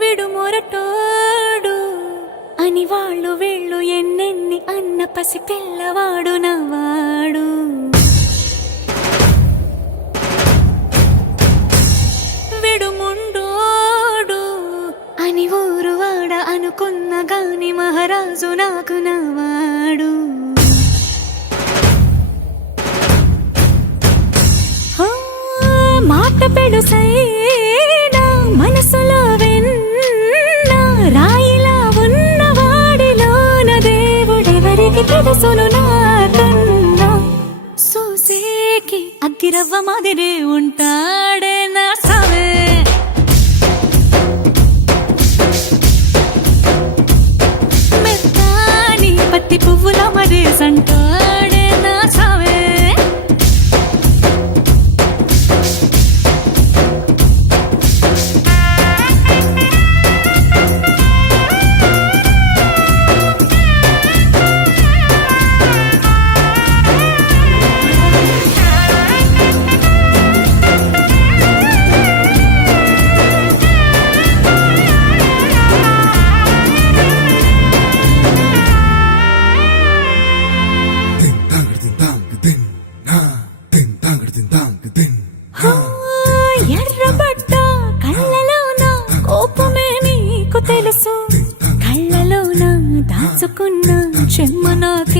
విడు మొరటోడు అని వాళ్ళు వీళ్ళు ఎన్నెన్ని అన్న పసి పిల్లవాడు నవ్వాడు. విడు ముండోడు అని ఊరు వాడ అనుకున్న గాని మహారాజు నాకు నవ్వాడు. మాట పెడుసైనా మనసులో వెన్న రాయిలా ఉన్నవాడిలోన దేవుడెవరికి తెలుసును నాకన్నా. సూసేకి అగ్గిరవ్వ మాదిరే ఉంటాడే నా సవే. మెత్తాని పత్తి పువ్వుల మరేసంటాడే నా సవే. ఎర్రబడ్డ కళ్ళలోన కోపమే మీకు తెలుసు, కళ్ళలోన దాచుకున్న చెమ్మ నాకు